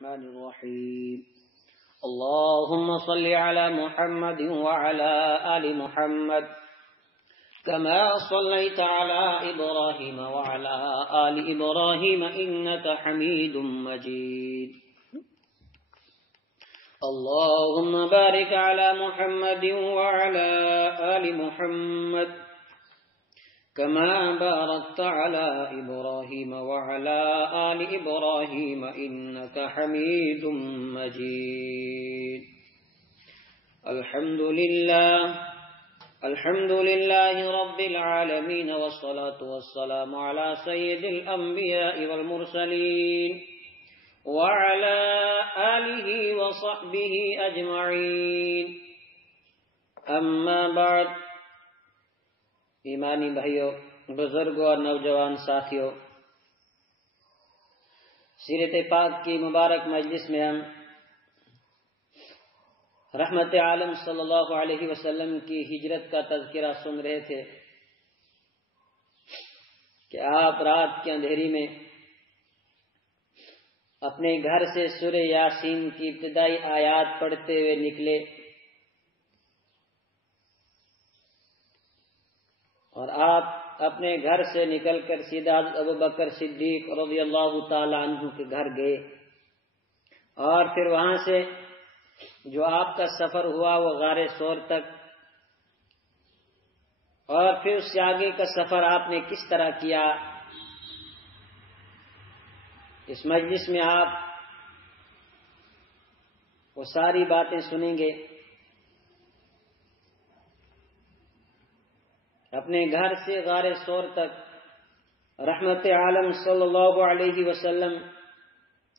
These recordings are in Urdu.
الرحمن الرحيم اللهم صل على محمد وعلى آل محمد كما صليت على إبراهيم وعلى آل إبراهيم إنك حميد مجيد اللهم بارك على محمد وعلى آل محمد كما باركت على إبراهيم وعلى آل إبراهيم إنك حميد مجيد الحمد لله رب العالمين والصلاة والسلام على سيد الأنبياء والمرسلين وعلى آله وصحبه أجمعين أما بعد ایمانی بھائیوں، بزرگوں اور نوجوان ساتھیوں، سیرت پاک کی مبارک مجلس میں ہم رحمت عالم صلی اللہ علیہ وسلم کی ہجرت کا تذکرہ سن رہے تھے کہ آپ رات کے اندھیری میں اپنے گھر سے سورہ یاسین کی ابتدائی آیات پڑھتے ہوئے نکلے اور آپ اپنے گھر سے نکل کر سیدھا ابو بکر صدیق رضی اللہ تعالی عنہ کے گھر گئے، اور پھر وہاں سے جو آپ کا سفر ہوا وہ غار ثور تک، اور پھر اس سے آگے کا سفر آپ نے کس طرح کیا، اس مجلس میں آپ وہ ساری باتیں سنیں گے۔ اپنے گھر سے غار ثور تک رحمت عالم صلی اللہ علیہ وسلم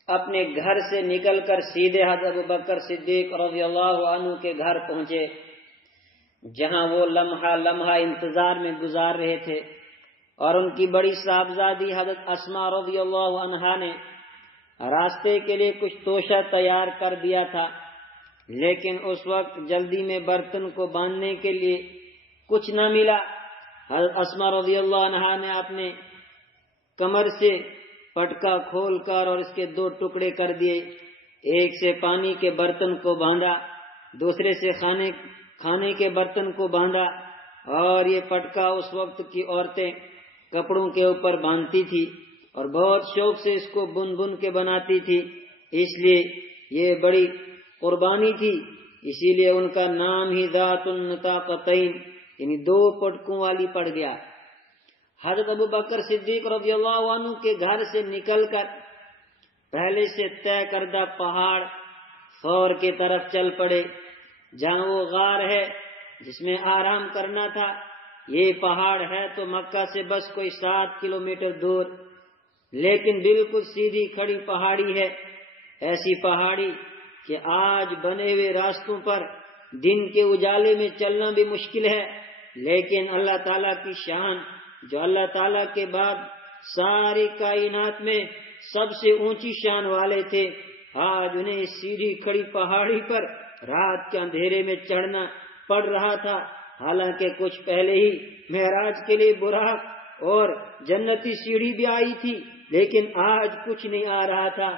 اپنے گھر سے نکل کر سیدھے حضرت ابو بکر صدیق رضی اللہ عنہ کے گھر پہنچے، جہاں وہ لمحہ لمحہ انتظار میں گزار رہے تھے، اور ان کی بڑی صاحبزادی حضرت اسماء رضی اللہ عنہا نے راستے کے لیے کچھ توشہ تیار کر دیا تھا، لیکن اس وقت جلدی میں برتن کو باندھنے کے لیے کچھ نہ ملا۔ حضرت اسماء رضی اللہ عنہا نے اپنے کمر سے پٹکا کھول کر اور اس کے 2 ٹکڑے کر دیے، ایک سے پانی کے برتن کو باندھا، دوسرے سے کھانے کے برتن کو باندھا، اور یہ پٹکا اس وقت کی عورتیں کپڑوں کے اوپر باندھتی تھی اور بہت شوق سے اس کو بن بن کے بناتی تھی، اس لیے یہ بڑی قربانی تھی، اسی لیے ان کا نام ہی ذات النطاقتین یعنی 2 پٹکوں والی پڑ گیا۔ حضرت ابو بکر صدیق رضی اللہ عنہ کے گھر سے نکل کر پہلے سے طے کردہ پہاڑ ثور کی طرف چل پڑے، جہاں وہ غار ہے جس میں آرام کرنا تھا۔ یہ پہاڑ ہے تو مکہ سے بس کوئی 7 کلومیٹر دور، لیکن بالکل سیدھی کھڑی پہاڑی ہے، ایسی پہاڑی کہ آج بنے ہوئے راستوں پر دن کے اجالے میں چلنا بھی مشکل ہے، لیکن اللہ تعالیٰ کی شان، جو اللہ تعالیٰ کے بعد ساری کائنات میں سب سے اونچی شان والے تھے، آج انہیں اس سیدھی کھڑی پہاڑی پر رات کے اندھیرے میں چڑھنا پڑ رہا تھا، حالانکہ کچھ پہلے ہی معراج کے لیے براق اور جنتی سیڑھی بھی آئی تھی، لیکن آج کچھ نہیں آ رہا تھا،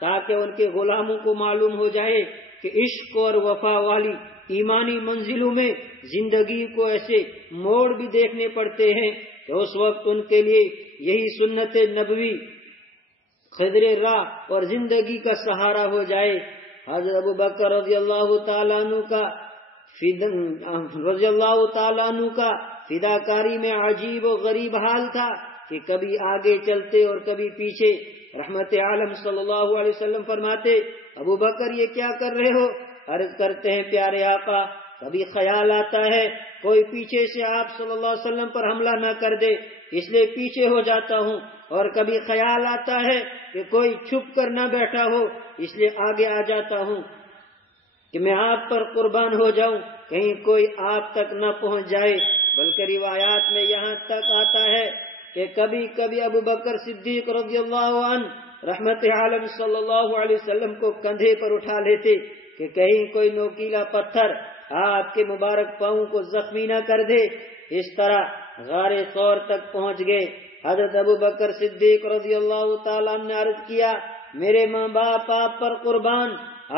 تاکہ ان کے غلاموں کو معلوم ہو جائے کہ عشق اور وفا والی ایمانی منزلوں میں زندگی کو ایسے موڑ بھی دیکھنے پڑتے ہیں کہ اس وقت ان کے لیے یہی سنت نبوی خضر راہ اور زندگی کا سہارا ہو جائے۔ حضرت ابو بکر رضی اللہ تعالیٰ عنہ کا فداکاری میں عجیب و غریب حال تھا کہ کبھی آگے چلتے اور کبھی پیچھے۔ رحمت عالم صلی اللہ علیہ وسلم فرماتے، ابو بکر یہ کیا کر رہے ہو؟ عرض کرتے ہیں، پیارے آقا، کبھی خیال آتا ہے کوئی پیچھے سے آپ صلی اللہ علیہ وسلم پر حملہ نہ کر دے، اس لیے پیچھے ہو جاتا ہوں، اور کبھی خیال آتا ہے کہ کوئی چھپ کر نہ بیٹھا ہو، اس لیے آگے آ جاتا ہوں کہ میں آپ پر قربان ہو جاؤں، کہیں کوئی آپ تک نہ پہنچ جائے۔ بلکہ روایات میں یہاں تک آتا ہے کہ کبھی کبھی ابو بکر صدیق رضی اللہ عنہ رحمت عالم صلی اللہ علیہ وسلم کو کندھے پر اٹھا لیتے کہ کہیں کوئی نوکیلا پتھر آپ کے مبارک پاؤں کو زخمی نہ کر دے۔ اس طرح غار ثور تک پہنچ گئے۔ حضرت ابو بکر صدیق رضی اللہ تعالیٰ عنہ نے عرض کیا، میرے ماں باپ آپ پر قربان،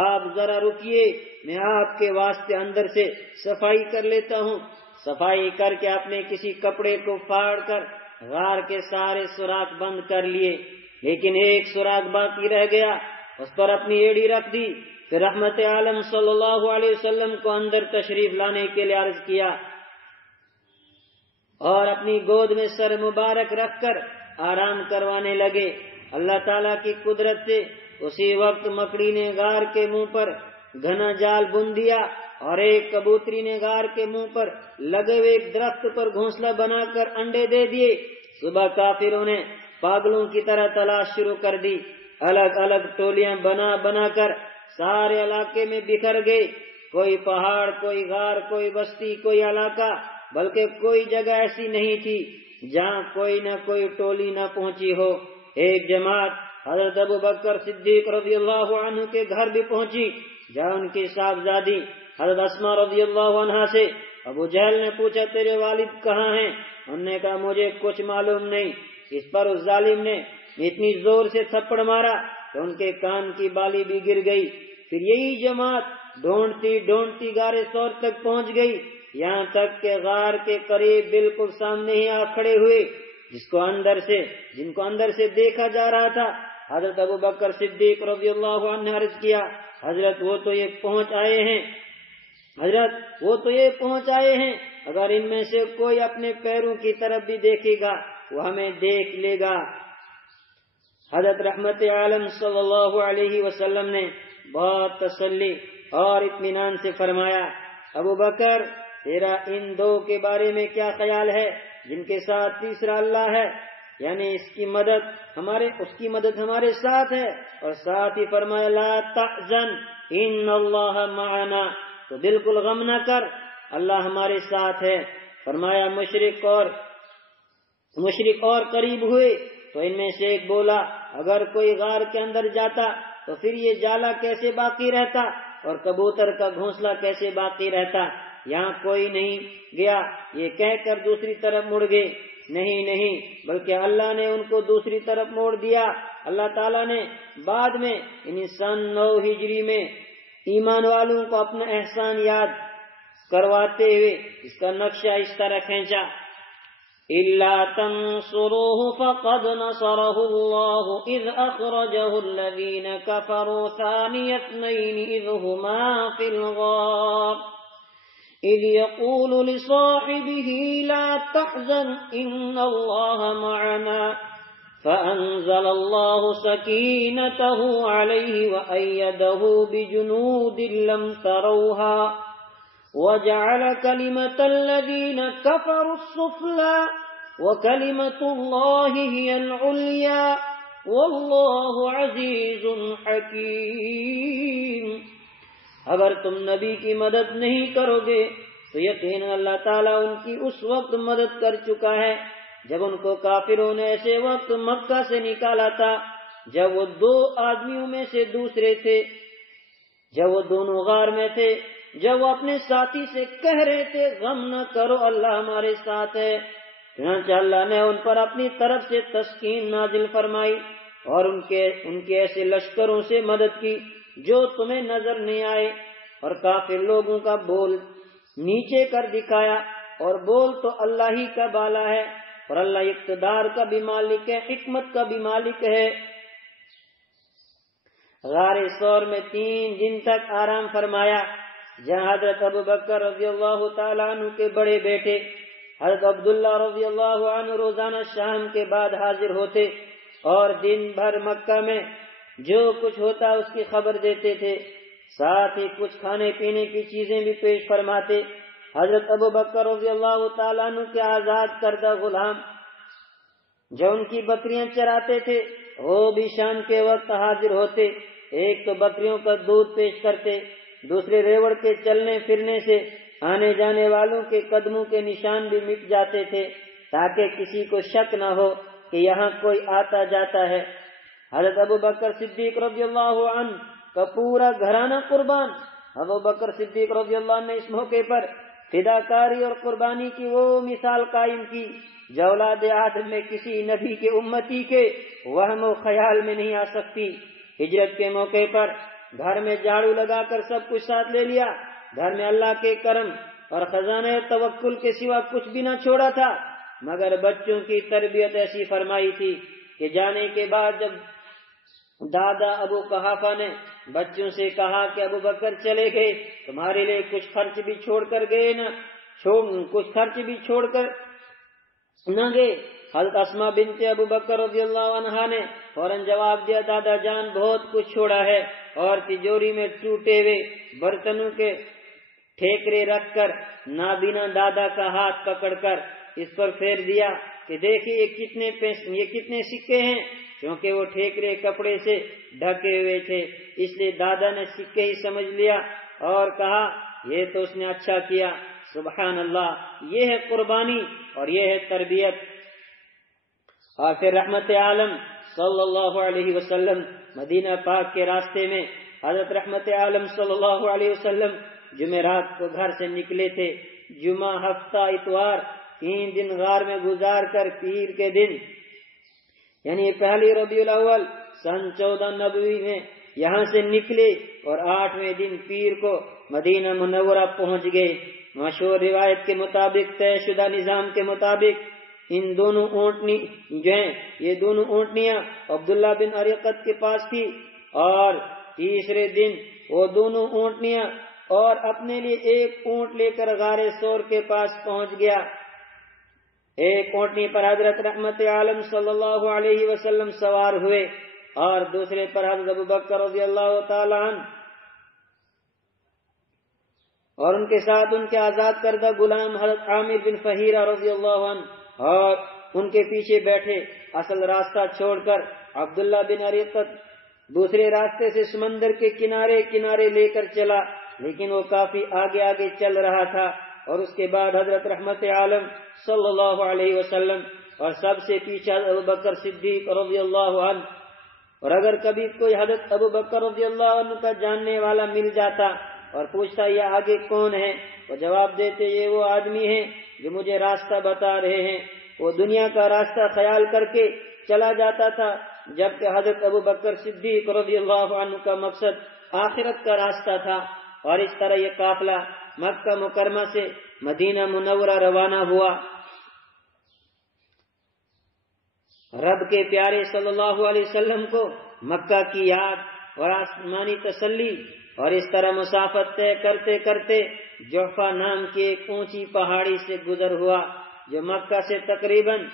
آپ ذرا رکیے، میں آپ کے واسطے اندر سے صفائی کر لیتا ہوں۔ صفائی کر کے اپنے کسی کپڑے کو پھاڑ کر غار کے سارے سوراخ بند کر لیے، لیکن ایک سوراخ باقی رہ گیا، اس پر اپنی ایڑی رکھ دی۔ پھر رحمت عالم صلی اللہ علیہ وسلم کو اندر تشریف لانے کے لیے عرض کیا اور اپنی گود میں سر مبارک رکھ کر آرام کروانے لگے۔ اللہ تعالیٰ کی قدرت سے اسی وقت مکڑی نے غار کے منہ پر گھنا جال بن دیا اور ایک کبوتری نے غار کے منہ پر لگے ہوئے ایک درخت پر گھونسلہ بنا کر انڈے دے دیے۔ صبح کافروں نے پاگلوں کی طرح تلاش شروع کر دی، الگ الگ ٹولیاں بنا بنا کر سارے علاقے میں بکھر گئے، کوئی پہاڑ، کوئی غار، کوئی بستی، کوئی علاقہ، بلکہ کوئی جگہ ایسی نہیں تھی جہاں کوئی نہ کوئی ٹولی نہ پہنچی ہو۔ ایک جماعت حضرت ابو بکر صدیق رضی اللہ عنہ کے گھر بھی پہنچی، جہاں ان کی صاحبزادی حضرت اسماء رضی اللہ عنہا سے ابو جہل نے پوچھا تیرے والد کہاں ہیں؟ انہوں نے کہا مجھے کچھ معلوم نہیں۔ اس پر اس ظالم نے اتنی زور سے تھپڑ مارا کہ ان کے کان کی بالی بھی گر گئی۔ پھر یہی جماعت ڈھونڈتی ڈھونڈتی غار ثور تک پہنچ گئی، یہاں تک کہ غار کے قریب بالکل سامنے ہی آ کھڑے ہوئے، جن کو اندر سے دیکھا جا رہا تھا۔ حضرت ابو بکر صدیق رضی اللہ عنہ نے عرض کیا، حضرت وہ تو یہ پہنچ آئے ہیں، اگر ان میں سے کوئی اپنے پیروں کی طرف بھی دیکھے گا وہ ہمیں دیکھ لے گا۔ حضرت رحمت عالم صلی اللہ علیہ وسلم نے بہت تسلی اور اطمینان سے فرمایا، ابو بکر تیرا ان دو کے بارے میں کیا خیال ہے جن کے ساتھ تیسرا اللہ ہے، یعنی اس کی مدد ہمارے ساتھ ہے، اور ساتھ ہی فرمایا لا تحزن ان اللہ معنا، تو بالکل غم نہ کر، اللہ ہمارے ساتھ ہے۔ فرمایا مشرق اور قریب ہوئے تو ان میں سے ایک بولا، اگر کوئی غار کے اندر جاتا تو پھر یہ جالا کیسے باقی رہتا اور کبوتر کا گھونسلہ کیسے باقی رہتا؟ یہاں کوئی نہیں گیا، یہ کہہ کر دوسری طرف مڑ گئے۔ نہیں، بلکہ اللہ نے ان کو دوسری طرف موڑ دیا۔ اللہ تعالیٰ نے بعد میں سن 9 ہجری میں ایمان والوں کو اپنا احسان یاد کرواتے ہوئے اس کا نقشہ اس طرح کھینچا، إِلَّا تَنْصُرُوهُ فَقَدْ نَصَرَهُ اللَّهُ إِذْ أَخْرَجَهُ الَّذِينَ كَفَرُوا ثَانِيَ اثْنَيْنِ إِذْ هُمَا فِي الْغَارِ إِذْ يَقُولُ لِصَاحِبِهِ لَا تَحْزَنْ إِنَّ اللَّهَ مَعَنَا فَأَنزَلَ اللَّهُ سَكِينَتَهُ عَلَيْهِ وَأَيَّدَهُ بِجُنُودٍ لَّمْ تَرَوْهَا وَجَعَلَ كَلِمَةَ الَّذِينَ كَفَرُوا السُّفْلَىٰ وَكَلِمَةُ اللَّهِ هِيَ الْعُلْيَا وَاللَّهُ عَزِيزٌ حَكِيمٌ۔ اگر تم نبی کی مدد نہیں کرو گے تو یقیناً اللہ تعالیٰ ان کی اس وقت مدد کر چکا ہے جب ان کو کافروں نے ایسے وقت مکہ سے نکالا تھا جب وہ 2 آدمیوں میں سے دوسرے تھے، جب وہ دونوں غار میں تھے، جب وہ اپنے ساتھی سے کہہ رہے تھے غم نہ کرو اللہ ہمارے ساتھ ہے، چنانچہ اللہ نے ان پر اپنی طرف سے تسکین نازل فرمائی اور ان کے ایسے لشکروں سے مدد کی جو تمہیں نظر نہیں آئے، اور کافر لوگوں کا بول نیچے کر دکھایا، اور بول تو اللہ ہی کا بالا ہے، اور اللہ اقتدار کا بھی مالک ہے، حکمت کا بھی مالک ہے۔ غار ثور میں 3 دن تک آرام فرمایا، جہاں حضرت ابو بکر رضی اللہ تعالیٰ عنہ کے بڑے بیٹے حضرت عبداللہ رضی اللہ عنہ روزانہ شام کے بعد حاضر ہوتے اور دن بھر مکہ میں جو کچھ ہوتا اس کی خبر دیتے تھے، ساتھ ہی کچھ کھانے پینے کی چیزیں بھی پیش فرماتے۔ حضرت ابو بکر رضی اللہ تعالیٰ عنہ کے آزاد کردہ غلام جو ان کی بکریاں چراتے تھے وہ بھی شام کے وقت حاضر ہوتے، ایک تو بکریوں کا دودھ پیش کرتے، دوسرے ریوڑ کے چلنے پھرنے سے آنے جانے والوں کے قدموں کے نشان بھی مٹ جاتے تھے تاکہ کسی کو شک نہ ہو کہ یہاں کوئی آتا جاتا ہے۔ حضرت ابو بکر صدیق رضی اللہ عنہ کا پورا گھرانہ قربان۔ ابو بکر صدیق رضی اللہ عنہ نے اس موقع پر فداکاری اور قربانی کی وہ مثال قائم کی جو اولاد آدم میں کسی نبی کے امتی کے وہم و خیال میں نہیں آ سکتی۔ ہجرت کے موقع پر گھر میں جھاڑو لگا کر سب کچھ ساتھ لے لیا، گھر میں اللہ کے کرم اور خزانہ توکل کے سوا کچھ بھی نہ چھوڑا تھا، مگر بچوں کی تربیت ایسی فرمائی تھی کہ جانے کے بعد جب دادا ابو قحافہ نے بچوں سے کہا کہ ابو بکر چلے گئے، تمہارے لیے کچھ خرچ بھی چھوڑ کر نہ گئے، حضرت اسماء بنت ابو بکر رضی اللہ عنہا نے فوراً جواب دیا، دادا جان بہت کچھ چھوڑا ہے، اور تجوری میں ٹوٹے ہوئے برتنوں کے ٹھیکرے رکھ کر نابینا دادا کا ہاتھ پکڑ کر اس پر پھیر دیا کہ دیکھیں یہ کتنے سکے ہیں، کیونکہ وہ ٹھیکرے کپڑے سے ڈھکے ہوئے تھے، اس لیے دادا نے سکے ہی سمجھ لیا اور کہا یہ تو اس نے اچھا کیا۔ سبحان اللہ، یہ ہے قربانی اور یہ ہے تربیت۔ اور پھر رحمت عالم صلی اللہ علیہ وسلم مدینہ پاک کے راستے میں، حضرت رحمت عالم صلی اللہ علیہ وسلم جمعرات کو گھر سے نکلے تھے، جمعہ، ہفتہ، اتوار 3 دن غار میں گزار کر پیر کے دن یعنی پہلی ربیع الاول سن 14 نبوی میں یہاں سے نکلے اور 8ویں دن پیر کو مدینہ منورہ پہنچ گئے۔ مشہور روایت کے مطابق، طے شدہ نظام کے مطابق، ان دونوں اونٹنی جو ہیں یہ دونوں اونٹنیاں عبداللہ بن اریقت کے پاس تھی، اور تیسرے دن وہ دونوں اونٹنیاں اور اپنے لیے ایک اونٹ لے کر غار سور کے پاس پہنچ گیا۔ ایک اونٹنی پر حضرت رحمت عالم صلی اللہ علیہ وسلم سوار ہوئے اور دوسرے پر حضرت ابوبکر رضی اللہ تعالی عنہ اور ان کے ساتھ ان کے آزاد کردہ غلام حضرت عامر بن فہیرہ رضی اللہ عنہ، اور ان کے پیچھے بیٹھے اصل راستہ چھوڑ کر عبداللہ بن اریقت دوسرے راستے سے سمندر کے کنارے لے کر چلا، لیکن وہ کافی آگے چل رہا تھا۔ اور اس کے بعد حضرت رحمت عالم صلی اللہ علیہ وسلم اور سب سے پیچھے ابوبکر صدیق رضی اللہ عنہ، اور اگر کبھی کوئی حضرت ابوبکر رضی اللہ عنہ کا جاننے والا مل جاتا اور پوچھتا یہ آگے کون ہے، وہ جواب دیتے یہ وہ آدمی ہیں جو مجھے راستہ بتا رہے ہیں۔ وہ دنیا کا راستہ خیال کر کے چلا جاتا تھا، جبکہ حضرت ابوبکر صدیق رضی اللہ عنہ کا مقصد آخرت کا راستہ تھا۔ اور اس طرح یہ قافلہ مکہ مکرمہ سے مدینہ منورہ روانہ ہوا۔ رب کے پیارے صلی اللہ علیہ وسلم کو مکہ کی یاد اور آسمانی تسلی، اور اس طرح مسافت طے کرتے کرتے جحفہ نام کی ایک اونچی پہاڑی سے گزر ہوا، جو مکہ سے تقریباً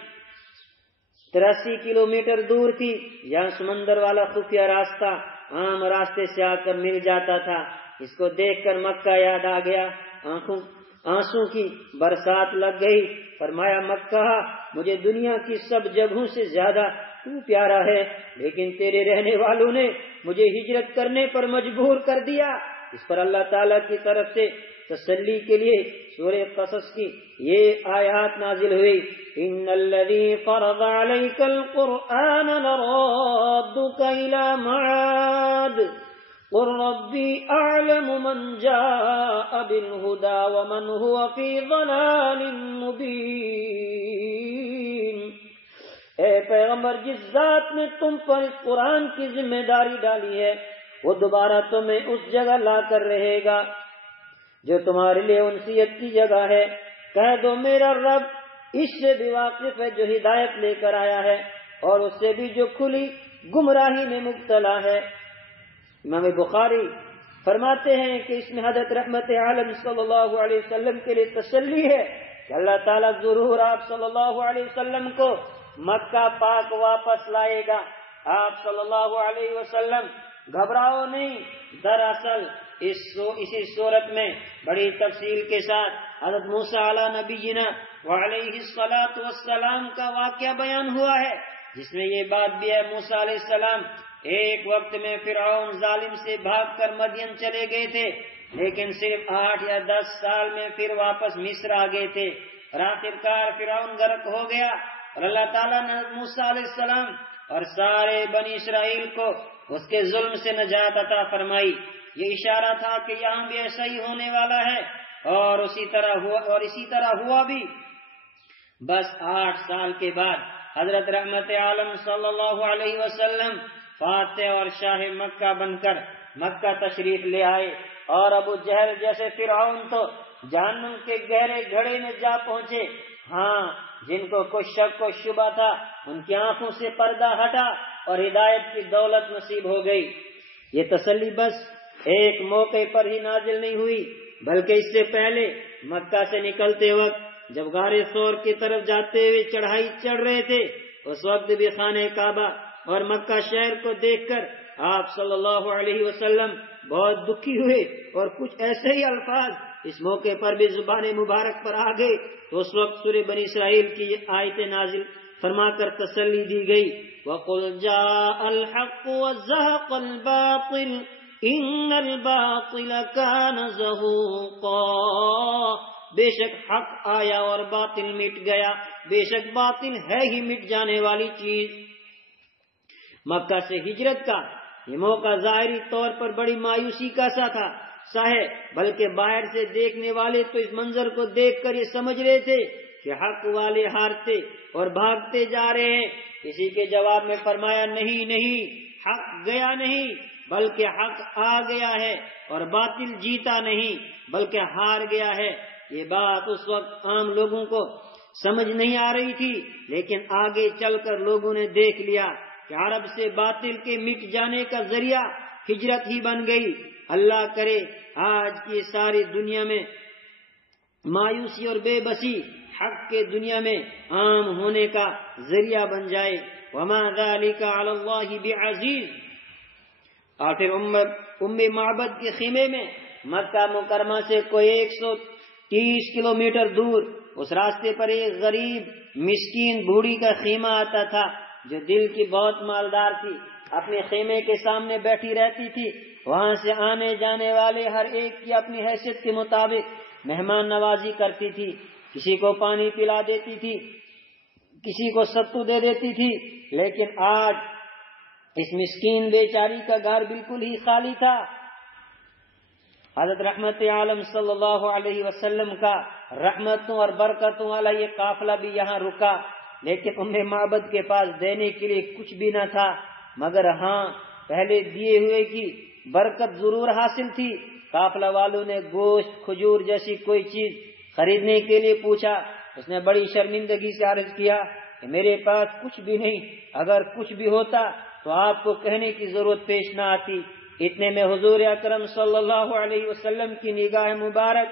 83 کلومیٹر دور تھی۔ یہاں سمندر والا خفیہ راستہ عام راستے سے آ کر مل جاتا تھا۔ اس کو دیکھ کر مکہ یاد آ گیا، آنسوں کی برسات لگ گئی۔ فرمایا مکہ مجھے دنیا کی سب جگہوں سے زیادہ تو پیارا ہے، لیکن تیرے رہنے والوں نے مجھے ہجرت کرنے پر مجبور کر دیا۔ اس پر اللہ تعالیٰ کی طرف سے تسلی کے لیے سورہ قصص کی یہ آیات نازل ہوئی، ان الذی فرض علیک القرآن لرادک الی معاد قل ربی اعلم من جاء بالہدی ومن هو فی ضلال مبین۔ اے پیغمبر، جس ذات نے تم پر اس قرآن کی ذمہ داری ڈالی ہے، وہ دوبارہ تمہیں اس جگہ لا کر رہے گا جو تمہارے لیے انسیت کی جگہ ہے۔ کہہ دو میرا رب اس سے بھی واقف ہے جو ہدایت لے کر آیا ہے، اور اس سے بھی جو کھلی گمراہی میں مبتلا ہے۔ امام بخاری فرماتے ہیں کہ اس میں حضرت رحمت عالم صلی اللہ علیہ وسلم کے لیے تسلی ہے کہ اللہ تعالیٰ ضرور آپ صلی اللہ علیہ وسلم کو مکہ پاک واپس لائے گا۔ آپ صلی اللہ علیہ وسلم گھبراؤ نہیں، دراصل اسی صورت میں بڑی تفصیل کے ساتھ حضرت موسیٰ علیہ نبینا وعلیہ الصلاۃ والسلام کا واقعہ بیان ہوا ہے، جس میں یہ بات بھی ہے موسیٰ علیہ السلام ایک وقت میں فرعون ظالم سے بھاگ کر مدین چلے گئے تھے، لیکن صرف 8 یا 10 سال میں پھر واپس مصر آ گئے تھے، اور آخرکار فرعون غرق ہو گیا، اور اللہ تعالیٰ نے موسیٰ علیہ السلام اور سارے بنی اسرائیل کو اس کے ظلم سے نجات عطا فرمائی۔ یہ اشارہ تھا کہ یہاں بھی ایسا ہی ہونے والا ہے، اور اسی طرح ہوا بھی۔ بس 8 سال کے بعد حضرت رحمت عالم صلی اللہ علیہ وسلم فاتح اور شاہ مکہ بن کر مکہ تشریف لے آئے، اور ابو جہل جیسے فرعون تو جہنم کے گہرے گھڑے میں جا پہنچے۔ ہاں، جن کو کچھ شک و شبہ تھا ان کی آنکھوں سے پردہ ہٹا اور ہدایت کی دولت نصیب ہو گئی۔ یہ تسلی بس ایک موقع پر ہی نازل نہیں ہوئی، بلکہ اس سے پہلے مکہ سے نکلتے وقت جب غار ثور کی طرف جاتے ہوئے چڑھائی چڑھ رہے تھے، اس وقت بھی خانہ کعبہ اور مکہ شہر کو دیکھ کر آپ صلی اللہ علیہ وسلم بہت دکھی ہوئے، اور کچھ ایسے ہی الفاظ اس موقع پر بھی زبان مبارک پر آ گئے تو اس وقت سورہ بنی اسرائیل کی آیتیں نازل فرما کر تسلی دی گئی، وَقُلْ جَاءَ الْحَقُّ وَزَهَقَ الْبَاطِلُ إِنَّ الْبَاطِلَ كَانَ زَهُوقًا۔ بے شک حق آیا اور باطل مٹ گیا، بے شک باطل ہے ہی مٹ جانے والی چیز۔ مکہ سے ہجرت کا یہ موقع ظاہری طور پر بڑی مایوسی کا سا تھا، بلکہ باہر سے دیکھنے والے تو اس منظر کو دیکھ کر یہ سمجھ رہے تھے کہ حق والے ہارتے اور بھاگتے جا رہے ہیں۔ کسی کے جواب میں فرمایا، نہیں نہیں، حق گیا نہیں بلکہ حق آ گیا ہے، اور باطل جیتا نہیں بلکہ ہار گیا ہے۔ یہ بات اس وقت عام لوگوں کو سمجھ نہیں آ رہی تھی، لیکن آگے چل کر لوگوں نے دیکھ لیا کہ عرب سے باطل کے مٹ جانے کا ذریعہ ہجرت ہی بن گئی۔ اللہ کرے آج کی ساری دنیا میں مایوسی اور بے بسی حق کے دنیا میں عام ہونے کا ذریعہ بن جائے۔ وما ذلك علی اللہ بعزیز۔ اور پھر ام معبد کے خیمے میں مکہ مکرمہ سے کوئی 130 کلومیٹر دور اس راستے پر ایک غریب مسکین بوڑھی کا خیمہ آتا تھا جو دل کی بہت مالدار تھی، اپنے خیمے کے سامنے بیٹھی رہتی تھی۔ وہاں سے آنے جانے والے ہر ایک کی اپنی حیثیت کے مطابق مہمان نوازی کرتی تھی، کسی کو پانی پلا دیتی تھی، کسی کو ستو دے دیتی تھی، لیکن آج اس مسکین بیچاری کا گھر بالکل ہی خالی تھا۔ حضرت رحمت عالم صلی اللہ علیہ وسلم کا رحمتوں اور برکتوں والا یہ قافلہ بھی یہاں رکا، لیکن ام معبد کے پاس دینے کے لیے کچھ بھی نہ تھا، مگر ہاں پہلے دیے ہوئے کی برکت ضرور حاصل تھی۔ قافلہ والوں نے گوشت، کھجور جیسی کوئی چیز خریدنے کے لیے پوچھا۔ اس نے بڑی شرمندگی سے عرض کیا کہ میرے پاس کچھ بھی نہیں، اگر کچھ بھی ہوتا تو آپ کو کہنے کی ضرورت پیش نہ آتی۔ اتنے میں حضور اکرم صلی اللہ علیہ وسلم کی نگاہ مبارک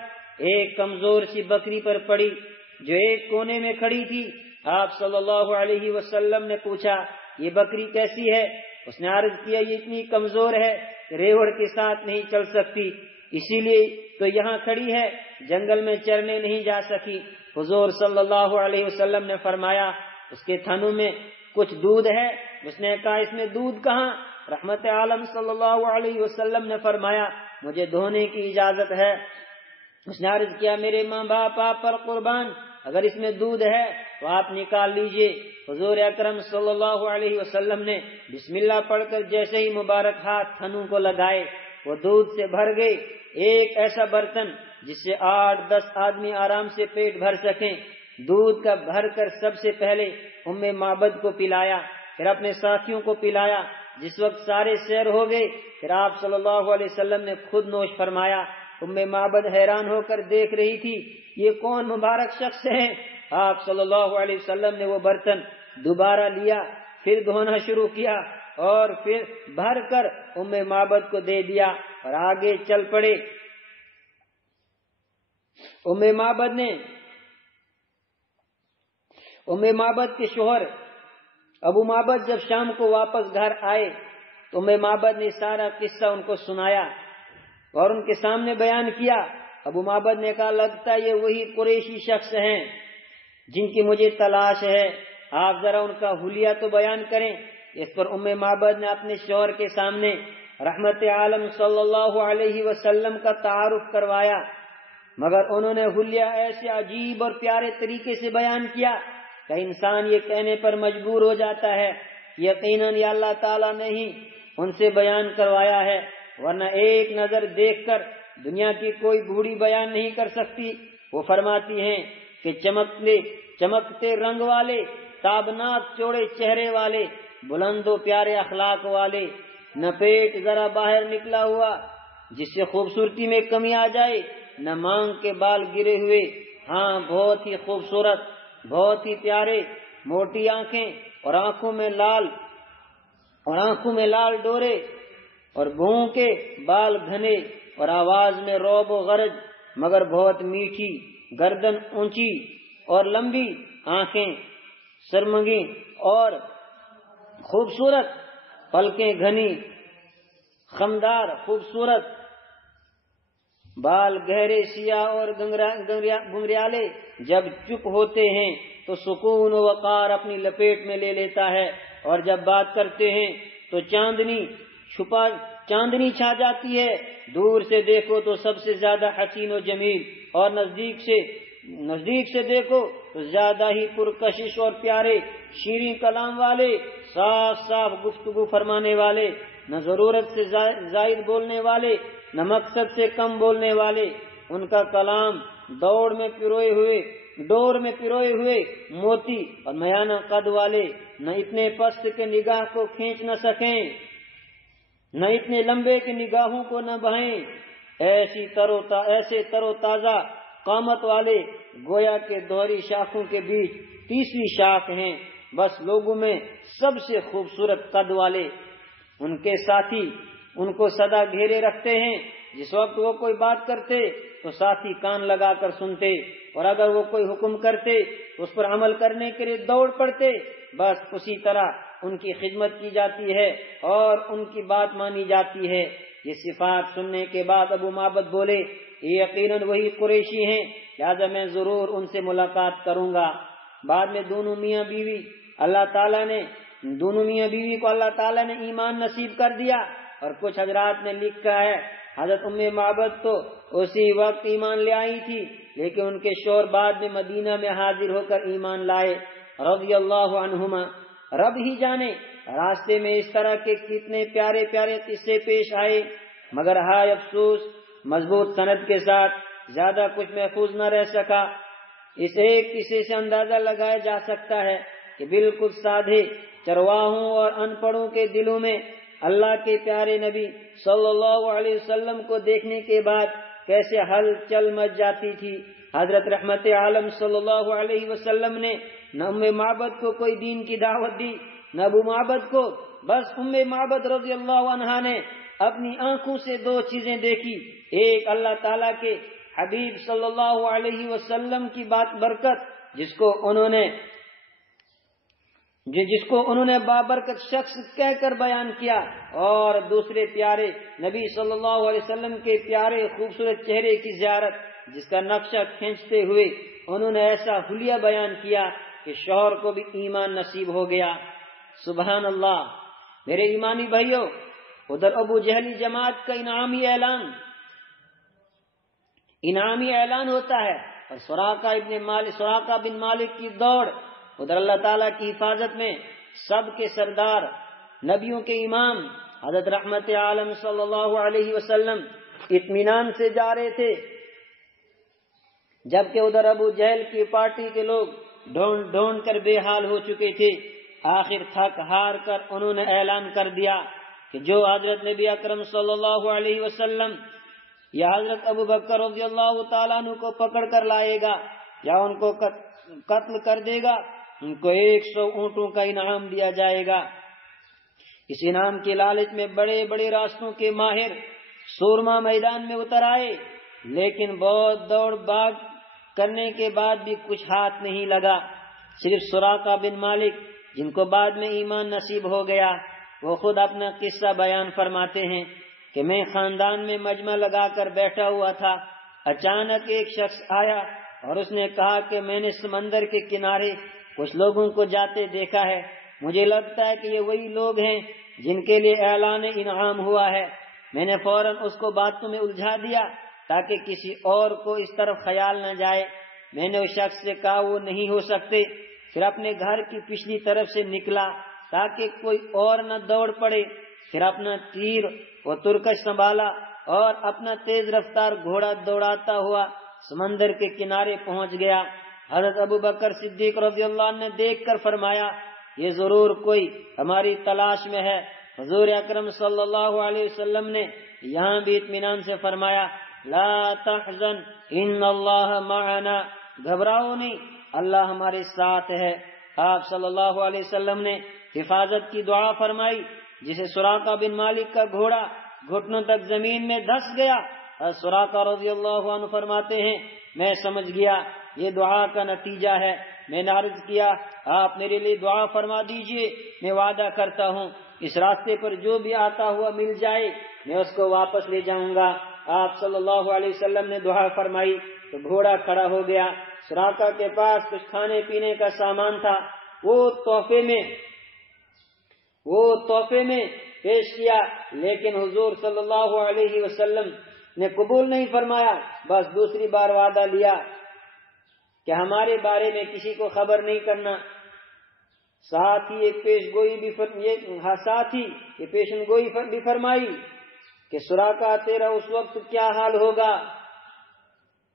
ایک کمزور سی بکری پر پڑی جو ایک کونے میں کھڑی تھی۔ آپ صلی اللہ علیہ وسلم نے پوچھا، یہ بکری کیسی ہے؟ اس نے عرض کیا، یہ اتنی کمزور ہے کہ ریوڑ کے ساتھ نہیں چل سکتی، اسی لیے تو یہاں کھڑی ہے، جنگل میں چرنے نہیں جا سکی۔ حضور صلی اللہ علیہ وسلم نے فرمایا، اس کے تھنوں میں کچھ دودھ ہے؟ اس نے کہا، اس میں دودھ کہاں؟ رحمت عالم صلی اللہ علیہ وسلم نے فرمایا، مجھے دھونے کی اجازت ہے۔ اس نے عرض کیا، میرے ماں باپ آپ پر قربان، اگر اس میں دودھ ہے تو آپ نکال لیجئے۔ حضور اکرم صلی اللہ علیہ وسلم نے بسم اللہ پڑھ کر جیسے ہی مبارک ہاتھ تھنوں کو لگائے، وہ دودھ سے بھر گئے، ایک ایسا برتن جس سے 8-10 آدمی آرام سے پیٹ بھر سکیں۔ دودھ کا بھر کر سب سے پہلے ام معبد کو پلایا، پھر اپنے ساتھیوں کو پلایا۔ جس وقت سارے سیر ہو گئے، پھر آپ صلی اللہ علیہ وسلم نے خود نوش فرمایا۔ ام معبد حیران ہو کر دیکھ رہی تھی، یہ کون مبارک شخص ہے؟ آپ صلی اللہ علیہ وسلم نے وہ برتن دوبارہ لیا، پھر دھونا شروع کیا، اور پھر بھر کر ام معبد کو دے دیا اور آگے چل پڑے۔ ام معبد کے شوہر ابو معبد جب شام کو واپس گھر آئے تو ام معبد نے سارا قصہ ان کو سنایا اور ان کے سامنے بیان کیا۔ ابو معبد نے کہا، لگتا ہے یہ وہی قریشی شخص ہیں جن کی مجھے تلاش ہے، آپ ذرا ان کا حلیہ تو بیان کریں۔ اس پر ام معبد نے اپنے شوہر کے سامنے رحمت عالم صلی اللہ علیہ وسلم کا تعارف کروایا، مگر انہوں نے حلیہ ایسے عجیب اور پیارے طریقے سے بیان کیا کہ انسان یہ کہنے پر مجبور ہو جاتا ہے، یقیناً یہ اللہ تعالیٰ نے ہی ان سے بیان کروایا ہے، ورنہ ایک نظر دیکھ کر دنیا کی کوئی بوڑھی بیان نہیں کر سکتی۔ وہ فرماتی ہیں کہ چمکتے رنگ والے، تابناک چوڑے چہرے والے بلند و پیارے اخلاق والے، نہ پیٹ ذرا باہر نکلا ہوا جس سے خوبصورتی میں کمی آ جائے، نہ مانگ کے بال گرے ہوئے، ہاں بہت ہی خوبصورت، بہت ہی پیارے، موٹی آنکھیں اور آنکھوں میں لال ڈورے اور بھوں کے بال گھنے اور آواز میں رعب و غرض مگر بہت میٹھی، گردن اونچی اور لمبی، آنکھیں سرمگی اور خوبصورت، پلکیں گھنی خمدار خوبصورت، بال گہرے سیاہ اور گنگریالے، جب چپ ہوتے ہیں تو سکون و وقار اپنی لپیٹ میں لے لیتا ہے، اور جب بات کرتے ہیں تو چاندنی چھا جاتی ہے، دور سے دیکھو تو سب سے زیادہ حسین و جمیل، اور نزدیک سے دیکھو تو زیادہ ہی پرکشش اور پیارے، شیریں کلام والے، صاف صاف گفتگو فرمانے والے، نہ ضرورت سے زائد بولنے والے، نہ مقصد سے کم بولنے والے، ان کا کلام ڈور میں پروئے ہوئے موتی اور میانہ قد والے، نہ اتنے پست کے نگاہ کو کھینچ نہ سکیں، نہ اتنے لمبے کے نگاہوں کو نہ بہائیں، ایسے تر و تازہ قامت والے، گویا کے دوہری شاخوں کے بیچ تیسری شاخ ہیں، بس لوگوں میں سب سے خوبصورت قد والے۔ ان کے ساتھی ان کو سدا گھیرے رکھتے ہیں، جس وقت وہ کوئی بات کرتے تو ساتھی کان لگا کر سنتے، اور اگر وہ کوئی حکم کرتے تو اس پر عمل کرنے کے لیے دوڑ پڑتے، بس اسی طرح ان کی خدمت کی جاتی ہے اور ان کی بات مانی جاتی ہے۔ یہ صفات سننے کے بعد ابو معبد بولے، یہ یقیناً وہی قریشی ہیں، لہذا میں ضرور ان سے ملاقات کروں گا۔ بعد میں دونوں میاں بیوی کو اللہ تعالیٰ نے ایمان نصیب کر دیا، اور کچھ حضرات نے لکھا ہے حضرت ام معبد تو اسی وقت ایمان لے آئی تھی، لیکن ان کے شوہر بعد میں مدینہ میں حاضر ہو کر ایمان لائے رضی اللہ عنہما۔ رب ہی جانے راستے میں اس طرح کے کتنے پیارے پیارے قصے پیش آئے، مگر ہائے افسوس مضبوط سند کے ساتھ زیادہ کچھ محفوظ نہ رہ سکا۔ اس ایک قصے سے اندازہ لگایا جا سکتا ہے کہ بالکل سادھے چرواہوں اور ان پڑھوں کے دلوں میں اللہ کے پیارے نبی صلی اللہ علیہ وسلم کو دیکھنے کے بعد کیسے ہلچل مچ جاتی تھی۔ حضرت رحمت عالم صلی اللہ علیہ وسلم نے نہ ام معبد کو کوئی دین کی دعوت دی، نہ ابو معبد کو، بس ام معبد رضی اللہ عنہا نے اپنی آنکھوں سے دو چیزیں دیکھی، ایک اللہ تعالیٰ کے حبیب صلی اللہ علیہ وسلم کی برکت جس کو انہوں نے بابرکت شخص کہہ کر بیان کیا، اور دوسرے پیارے نبی صلی اللہ علیہ وسلم کے پیارے خوبصورت چہرے کی زیارت، جس کا نقشہ کھینچتے ہوئے انہوں نے ایسا حلیہ بیان کیا کہ شوہر کو بھی ایمان نصیب ہو گیا۔ سبحان اللہ۔ میرے ایمانی بھائیوں، ادھر ابو جہلی جماعت کا انعامی اعلان ہوتا ہے، اور سراقہ بن مالک کی دوڑ، ادھر اللہ تعالیٰ کی حفاظت میں سب کے سردار، نبیوں کے امام حضرت رحمت عالم صلی اللہ علیہ وسلم اطمینان سے جا رہے تھے، جبکہ ادھر ابو جہل کی پارٹی کے لوگ ڈھونڈ ڈھونڈ کر بے حال ہو چکے تھے۔ آخر تھک ہار کر انہوں نے اعلان کر دیا کہ جو حضرت نبی اکرم صلی اللہ علیہ وسلم یا حضرت ابو بکر رضی اللہ تعالیٰ عنہ کو پکڑ کر لائے گا یا ان کو قتل کر دے گا، ان کو 100 اونٹوں کا انعام دیا جائے گا۔ اس انعام کے لالچ میں بڑے بڑے راستوں کے ماہر سورما میدان میں اتر آئے، لیکن بہت دوڑ بھاگ کرنے کے بعد بھی کچھ ہاتھ نہیں لگا۔ صرف سراقہ بن مالک، جن کو بعد میں ایمان نصیب ہو گیا، وہ خود اپنا قصہ بیان فرماتے ہیں کہ میں خاندان میں مجمع لگا کر بیٹھا ہوا تھا، اچانک ایک شخص آیا اور اس نے کہا کہ میں نے سمندر کے کنارے کچھ لوگوں کو جاتے دیکھا ہے، مجھے لگتا ہے کہ یہ وہی لوگ ہیں جن کے لیے اعلان انعام ہوا ہے۔ میں نے فوراً اس کو باتوں میں الجھا دیا تاکہ کسی اور کو اس طرف خیال نہ جائے۔ میں نے اس شخص سے کہا وہ نہیں ہو سکتے، پھر اپنے گھر کی پچھلی طرف سے نکلا تاکہ کوئی اور نہ دوڑ پڑے، پھر اپنا تیر و ترکش سنبھالا اور اپنا تیز رفتار گھوڑا دوڑاتا ہوا سمندر کے کنارے پہنچ گیا۔ حضرت ابو بکر صدیق رضی اللہ عنہ نے دیکھ کر فرمایا، یہ ضرور کوئی ہماری تلاش میں ہے۔ حضور اکرم صلی اللہ علیہ وسلم نے یہاں بھی اطمینان سے فرمایا لا تحزن ان اللہ معنا، گھبراؤ نہیں، اللہ ہمارے ساتھ ہے۔ آپ صلی اللہ علیہ وسلم نے حفاظت کی دعا فرمائی، جسے سراقہ بن مالک کا گھوڑا گھٹنوں تک زمین میں دھس گیا۔ سراقہ رضی اللہ عنہ فرماتے ہیں میں سمجھ گیا یہ دعا کا نتیجہ ہے۔ میں نے عرض کیا آپ میرے لیے دعا فرما دیجئے، میں وعدہ کرتا ہوں اس راستے پر جو بھی آتا ہوا مل جائے میں اس کو واپس لے جاؤں گا۔ آپ صلی اللہ علیہ وسلم نے دعا فرمائی تو گھوڑا کھڑا ہو گیا۔ سراقہ کے پاس کچھ کھانے پینے کا سامان تھا، وہ تحفے میں پیش کیا، لیکن حضور صلی اللہ علیہ وسلم نے قبول نہیں فرمایا، بس دوسری بار وعدہ لیا کہ ہمارے بارے میں کسی کو خبر نہیں کرنا۔ ساتھ ہی ایک پیشن گوئی بھی فرمائی کہ سراقہ تیرا اس وقت کیا حال ہوگا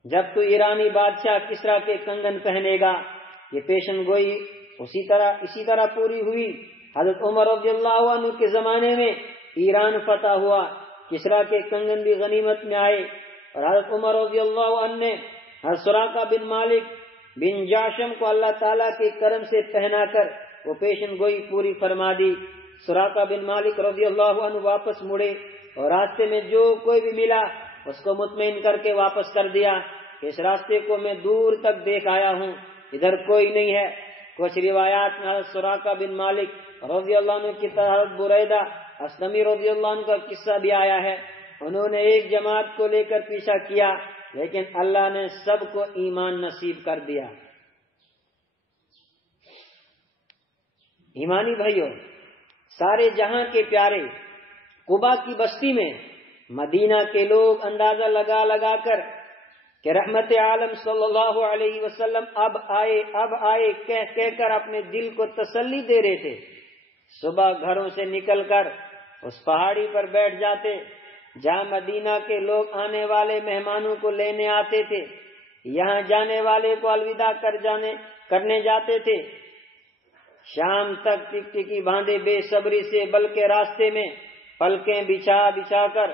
جب تو ایرانی بادشاہ کسرا کے کنگن پہنے گا۔ یہ پیشن گوئی اسی طرح پوری ہوئی۔ حضرت عمر رضی اللہ عنہ کے زمانے میں ایران فتح ہوا، کسرا کے کنگن بھی غنیمت میں آئے، اور حضرت عمر رضی اللہ عنہ نے حضرت سراقہ بن مالک بن جاشم کو اللہ تعالیٰ کے کرم سے پہنا کر وہ پیشن گوئی پوری فرما دی۔ سراقہ بن مالک رضی اللہ عنہ واپس مڑے اور راستے میں جو کوئی بھی ملا اس کو مطمئن کر کے واپس کر دیا کہ اس راستے کو میں دور تک دیکھ آیا ہوں، ادھر کوئی نہیں ہے۔ کچھ روایات میں حضرت سراقہ بن مالک رضی اللہ عنہ کی طرح حضرت بریدہ اسلمی رضی اللہ عنہ کا قصہ بھی آیا ہے، انہوں نے ایک جماعت کو لے کر پیچھا کیا لیکن اللہ نے سب کو ایمان نصیب کر دیا۔ ایمانی بھائیوں، سارے جہاں کے پیارے قبا کی بستی میں مدینہ کے لوگ اندازہ لگا کر کہ رحمت عالم صلی اللہ علیہ وسلم اب آئے کہہ کر اپنے دل کو تسلی دے رہے تھے۔ صبح گھروں سے نکل کر اس پہاڑی پر بیٹھ جاتے جہاں مدینہ کے لوگ آنے والے مہمانوں کو لینے آتے تھے، یہاں جانے والے کو الوداع کرنے جاتے تھے۔ شام تک ٹکٹکی باندھے بے صبری سے بلکہ راستے میں پلکیں بچھا کر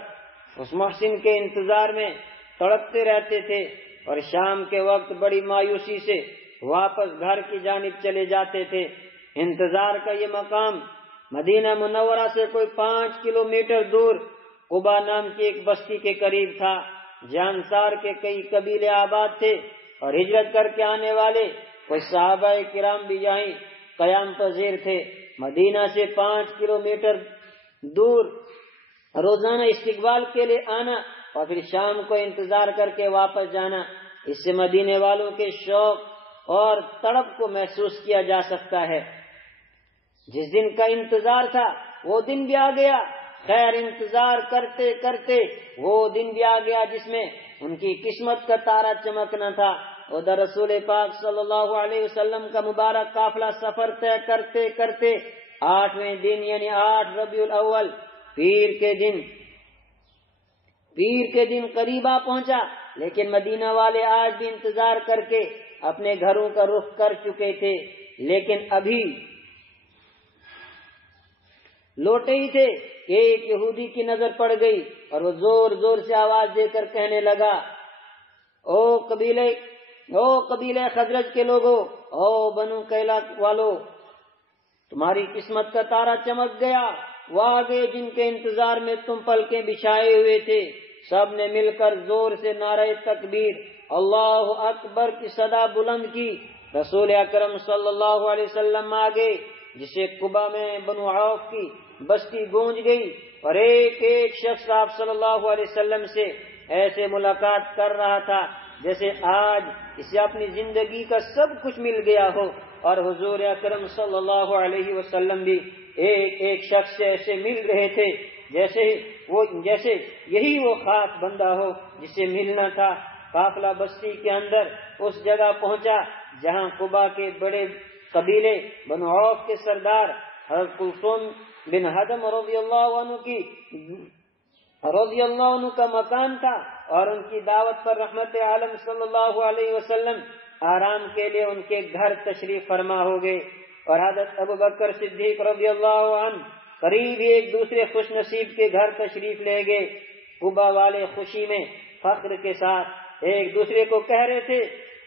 اس محسن کے انتظار میں تڑپتے رہتے تھے، اور شام کے وقت بڑی مایوسی سے واپس گھر کی جانب چلے جاتے تھے۔ انتظار کا یہ مقام مدینہ منورہ سے کوئی 5 کلومیٹر دور قبا نام کی ایک بستی کے قریب تھا، جہاں انصار کے کئی قبیلے آباد تھے اور ہجرت کر کے آنے والے کوئی صحابہ کرام بھی یہیں قیام پذیر تھے۔ مدینہ سے 5 کلومیٹر دور روزانہ استقبال کے لیے آنا اور پھر شام کو انتظار کر کے واپس جانا، اس سے مدینے والوں کے شوق اور تڑپ کو محسوس کیا جا سکتا ہے۔ جس دن کا انتظار تھا وہ دن بھی آ گیا، خیر انتظار کرتے کرتے وہ دن بھی آ گیا جس میں ان کی قسمت کا تارا چمکنا تھا۔ ادھر رسول پاک صلی اللہ علیہ وسلم کا مبارک قافلہ سفر طے کرتے کرتے 8ویں دن یعنی 8 ربیع الاول پیر کے دن قریب آ پہنچا، لیکن مدینہ والے آج بھی انتظار کر کے اپنے گھروں کا رخ کر چکے تھے، لیکن ابھی لوٹے ہی تھے کہ ایک یہودی کی نظر پڑ گئی اور وہ زور زور سے آواز دے کر کہنے لگا، او قبیلے خزرج کے لوگوں، او بنو قیلا والو، تمہاری قسمت کا تارا چمک گیا، وہ آگے جن کے انتظار میں تم پلکیں بچھائے ہوئے تھے۔ سب نے مل کر زور سے نعرہ تکبیر اللہ اکبر کی صدا بلند کی۔ رسول اکرم صلی اللہ علیہ وسلم آگے، جسے قبا میں بنو عوف کی بستی گونج گئی، اور ایک ایک شخص آپ صلی اللہ علیہ وسلم سے ایسے ملاقات کر رہا تھا جیسے آج اسے اپنی زندگی کا سب کچھ مل گیا ہو، اور حضور اکرم صلی اللہ علیہ وسلم بھی ایک ایک شخص سے ایسے مل رہے تھے جیسے یہی وہ خاص بندہ ہو جسے ملنا تھا۔ قافلہ بستی کے اندر اس جگہ پہنچا جہاں قبا کے بڑے قبیلے بنو عوف کے سردار حضرت کلثوم بن ہدم رضی اللہ عنہ کا مکان تھا، اور ان کی دعوت پر رحمت عالم صلی اللہ علیہ وسلم آرام کے لیے ان کے گھر تشریف فرما ہو گئے، اور حضرت ابو بکر صدیق رضی اللہ عنہ قریب ایک دوسرے خوش نصیب کے گھر تشریف لے گئے۔ قبا والے خوشی میں فخر کے ساتھ ایک دوسرے کو کہہ رہے تھے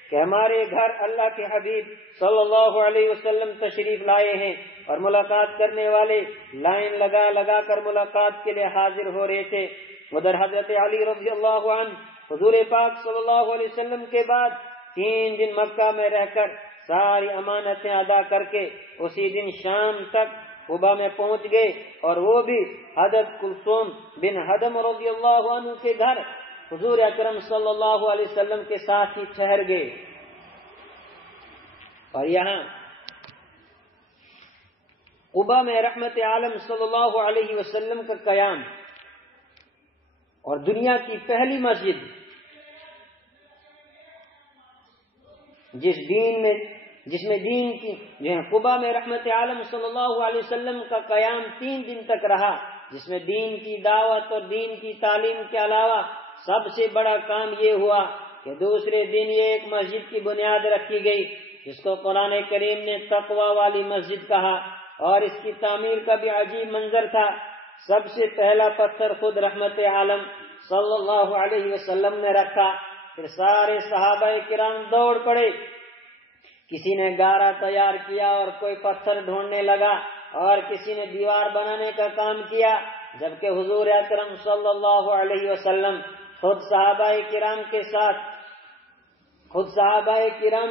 کہ ہمارے گھر اللہ کے حبیب صلی اللہ علیہ وسلم تشریف لائے ہیں، اور ملاقات کرنے والے لائن لگا لگا کر ملاقات کے لیے حاضر ہو رہے تھے۔ ادھر حضرت علی رضی اللہ عنہ حضور پاک صلی اللہ علیہ وسلم کے بعد 3 دن مکہ میں رہ کر ساری امانتیں ادا کر کے اسی دن شام تک قبا میں پہنچ گئے، اور وہ بھی حضرت کلثوم بن حدم رضی اللہ عنہ کے گھر حضور اکرم صلی اللہ علیہ وسلم کے ساتھ ہی ٹھہر گئے۔ اور یہاں قبا میں رحمت عالم صلی اللہ علیہ وسلم کا قیام اور دنیا کی پہلی مسجد جس میں دین کی قبا میں رحمت عالم صلی اللہ علیہ وسلم کا قیام 3 دن تک رہا، جس میں دین کی دعوت اور دین کی تعلیم کے علاوہ سب سے بڑا کام یہ ہوا کہ دوسرے دن یہ ایک مسجد کی بنیاد رکھی گئی جس کو قرآن کریم نے تقوی والی مسجد کہا، اور اس کی تعمیر کا بھی عجیب منظر تھا۔ سب سے پہلا پتھر خود رحمت عالم صلی اللہ علیہ وسلم نے رکھا، پھر سارے صحابہ کرام دوڑ پڑے، کسی نے گارا تیار کیا اور کوئی پتھر ڈھونڈنے لگا، اور کسی نے دیوار بنانے کا کام کیا، جبکہ حضور اکرم صلی اللہ علیہ وسلم خود صحابہ کرام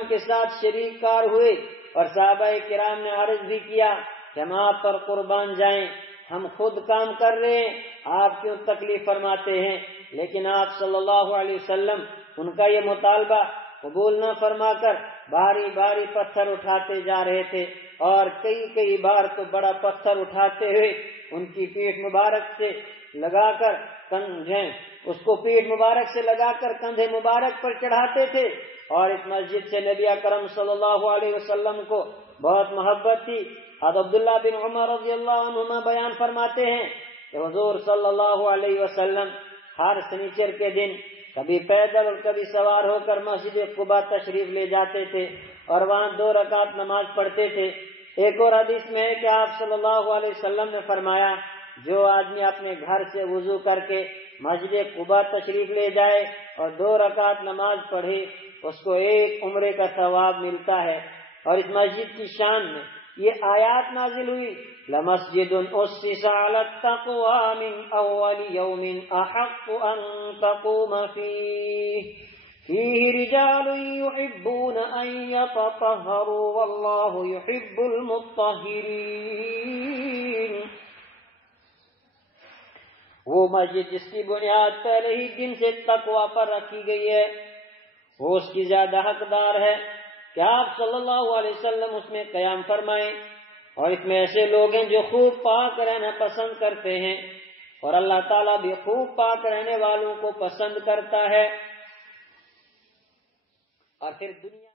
کے ساتھ شریک کار ہوئے، اور صحابہ کرام نے عرض بھی کیا کہ ہم آپ پر قربان جائیں، ہم خود کام کر رہے ہیں، آپ کیوں تکلیف فرماتے ہیں؟ لیکن آپ صلی اللہ علیہ وسلم ان کا یہ مطالبہ قبول نہ فرما کر باری باری پتھر اٹھاتے جا رہے تھے، اور کئی بار تو بڑا پتھر اٹھاتے ہوئے ان کی پیٹھ مبارک سے لگا کر کندھے مبارک پر چڑھاتے تھے۔ اور اس مسجد سے نبی اکرم صلی اللہ علیہ وسلم کو بہت محبت تھی۔ حضرت عبداللہ بن عمر رضی اللہ عنہما بیان فرماتے ہیں کہ حضور صلی اللہ علیہ وسلم ہر سنیچر کے دن کبھی پیدل اور کبھی سوار ہو کر مسجد قباء تشریف لے جاتے تھے، اور وہاں 2 رکعت نماز پڑھتے تھے۔ ایک اور حدیث میں ہے کہ آپ صلی اللہ علیہ وسلم نے فرمایا، جو آدمی اپنے گھر سے وضو کر کے مسجد قباء تشریف لے جائے اور 2 رکعت نماز پڑھے، اس کو 1 عمرے کا ثواب ملتا ہے۔ اور اس مسجد کی شان میں یہ آیات نازل ہوئی، لَمَسْجِدٌ أُسِّسَ عَلَى التَّقْوَى مِنْ أَوَّلِ يَوْمٍ أَحَقُّ أَن تَقُومَ فِيهِ رِجَالٌ يُحِبُّونَ أَن يَتَطَهَّرُوا وَاللَّهُ يُحِبُّ الْمُطَّهِّرِينَ۔ وہ مسجد جس کی بنیاد پہلے ہی دن سے تقوی پر رکھی گئی ہے، وہ اس کی زیادہ حقدار ہے کہ آپ صلی اللہ علیہ وسلم اس میں قیام فرمائیں۔ اور اس میں ایسے لوگ ہیں جو خوب پاک رہنا پسند کرتے ہیں، اور اللہ تعالیٰ بھی خوب پاک رہنے والوں کو پسند کرتا ہے۔ اور پھر دنیا